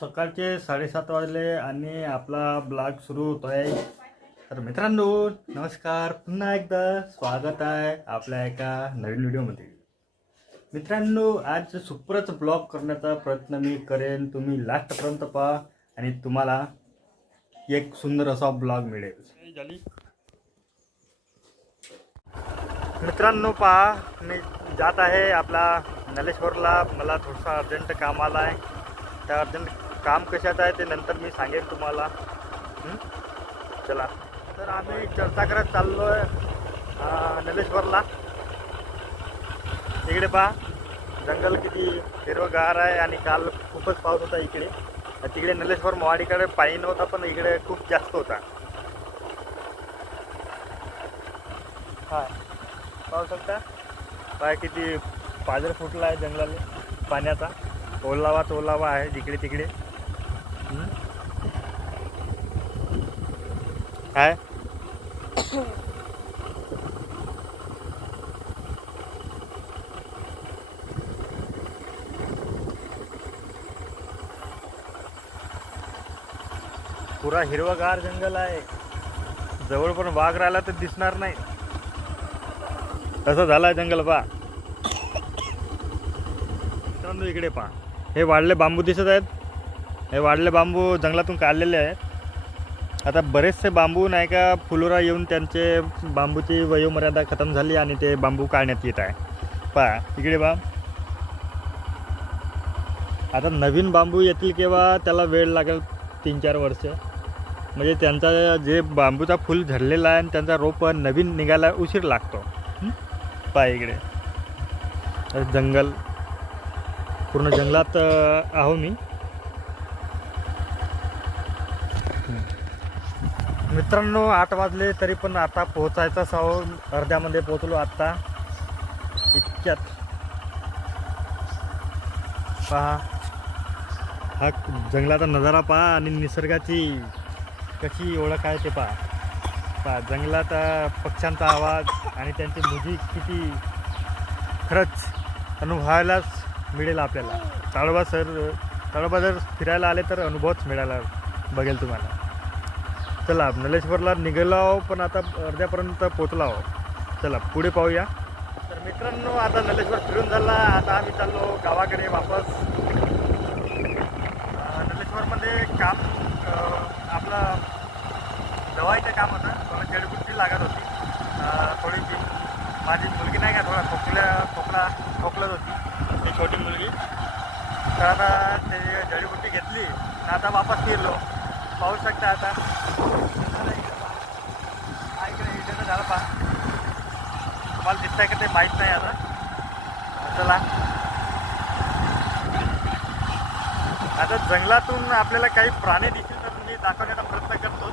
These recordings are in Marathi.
सकाळचे साडेसात वाजले आणि आपला ब्लॉग सुरू होतो आहे तर मित्रांनो नमस्कार. पुन्हा एकदा स्वागत आहे आपल्या एका नवीन व्हिडिओमध्ये. मित्रांनो आज सुपरच ब्लॉग करण्याचा प्रयत्न मी करेन. तुम्ही लास्टपर्यंत पहा आणि तुम्हाला एक सुंदर असा ब्लॉग मिळेल. झाली मित्रांनो पहा मी जात आहे आपला नलेश्वरला. मला थोडंसं अर्जंट कामाला आहे. त्या अर्जंट काम कशात आहे ते नंतर मी सांगेन तुम्हाला. चला. तर आम्ही चर्चा करत चाललो आहे नलेश्वरला. इकडे पहा. जंगल किती हिरवगार आहे आणि काल खूपच पाऊस होता इकडे. तिकडे नलेश्वर मोहाडीकडे पाणी नव्हता पण इकडे खूप जास्त होता. हा. पाहू शकता? काय किती पाजर फुटला आहे जंगलाला. पाण्याचा. ओलावा ओलावा आहे जिकडे तिकडे. काय? पुरा हिरवगार जंगल आहे. जवळ पण वाघ राहिला तर दिसणार नाही. तसं झालं आहे जंगल पा मित्रांनो इकडे पहा. हे वाढले बांबू दिसत आहेत. हे वाढले बांबू जंगलातून काढलेले आहेत. आता बरेचसे बांबू नाही का फुलोरा येऊन त्यांचे बांबूची वयोमर्यादा खतम झाली आणि ते बांबू काढण्यात येत आहे. पहा इकडे बा आता नवीन बांबू येतील किंवा त्याला वेळ लागेल तीन चार वर्ष. म्हणजे त्यांचा जे बांबूचा फुल झडलेला आहे आणि त्यांचा रोप नवीन निघायला उशीर लागतो. हं? पहा इकडे. जंगल. पूर्ण जंगलात आहो मी. मित्रांनो आठ वाजले तरी पण आता पोहोचायचा आहो अर्ध्यामध्ये पोहोचलो आत्ता. इतक्यात. पहा. हा जंगलाचा नजारा पहा आणि निसर्गाची कशी ओळख आहे ते पहा. पहा जंगलात पक्ष्यांचा आवाज आणि त्यांची मुजी किती खरंच अनुभवायलाच मिळेल आपल्याला. ताळोबा सर ताळोबा जर फिरायला आले तर अनुभवच मिळायला बघेल तुम्हाला. चला नलेश्वरला निघालो आहो पण आता अर्ध्यापर्यंत पोचलो आहो चला पुढे पाहूया. तर मित्रांनो आता नलेश्वर फिरून झाला. आता आम्ही चाललो गावाकडे वापस. नलेश्वरमध्ये काम आपलं दवाईचं काम होतं. थोडं जडीबुट्टी लागत होती. अं, थोडी ती माझी मुलगी नाही का थोडा खोकल्या खोकला खोकलत होती. ती छोटी मुलगी? तर आता ते जडीबुट्टी घेतली. आता वापस फिरलो. पाहू शकता आता. आता इकडे इकडे झालं पहा. तुम्हाला दिसतंय का ते माहीत नाही आता. चला. आता जंगलातून आपल्याला काही प्राणी दिसतील तर मी दाखवण्याचा प्रयत्न करतो.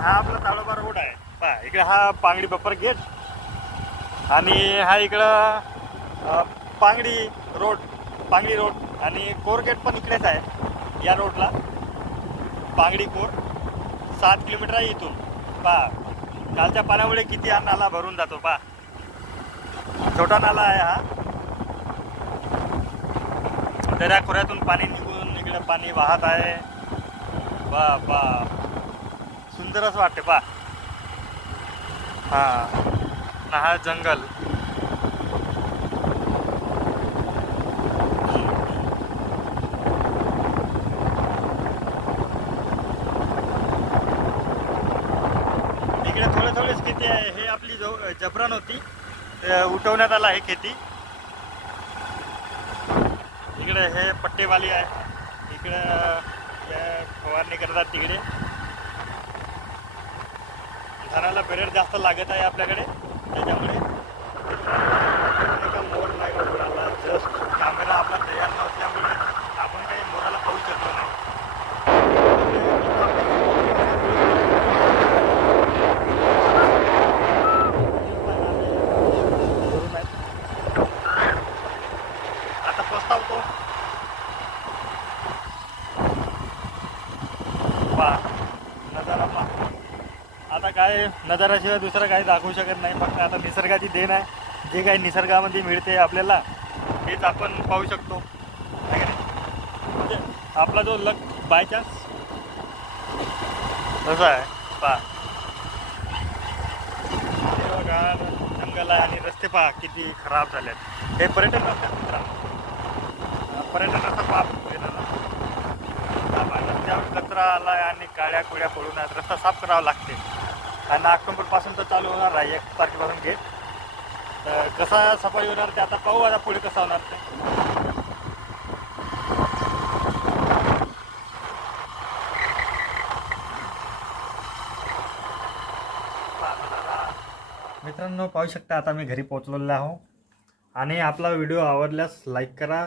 हा आपला ताडोबा रोड आहे. पहा इकडे हा पांगडी बप्पर गेट आणि हा इकडं पांगडी रोड पांगडी रोड आणि कोर गेट पण इकडेच आहे या रोडला. पांगडी कोट सात किलोमीटर आहे इथून. पहा कालच्या पाण्यामुळे किती हा नाला भरून जातो पहा. छोटा नाला आहे हा. दऱ्या खोऱ्यातून पाणी निघून इकडे पाणी वाहत आहे. बा बा सुंदरच वाटते पहा. हा हा जंगल इकडे थोडे आहे हे आपली जो जबरान होती. उठवण्यात आला आहे खेती. इकडे हे पट्टेवाली आहे. इकडे फवारणी करतात तिकडे. झाडाला बेरेड जास्त लागत आहे आपल्याकडे. त्याच्यामुळे एका मोर नाही का मोराला जस्ट कॅमेरा आपला तयार नसल्यामुळे आपण काही मोराला पाहू शकलो नाही आता पहा नजारा पहा. आता काय नजाराशिवाय दुसरं काही दाखवू शकत नाही फक्त आता निसर्गाची देण आहे. जे काही निसर्गामध्ये मिळते आपल्याला हेच आपण पाहू शकतो. नाही? म्हणजे आपला जो लक बाय चान्स तसा आहे. पहा. हे जंगल आहे आणि रस्ते पहा किती खराब झाले आहेत हे पर्यटन रस्ते आहेत मित्रांनो. पर्यटनाचा पाप येणार ना. कचरा आला आणि काळ्या कुड्या पडून रस्ता साफ करावा लागते आणि ऑक्टोबरपासून तर चालू होणार आहे. एक तारखेपासून घेत तर कसा सफाई होणार ते आता पाहू. आता पुढे कसं होणार ते. मित्रांनो पाहू शकता आता मी घरी पोहोचलेलो आहो. आणि आपला व्हिडिओ आवडल्यास लाईक करा.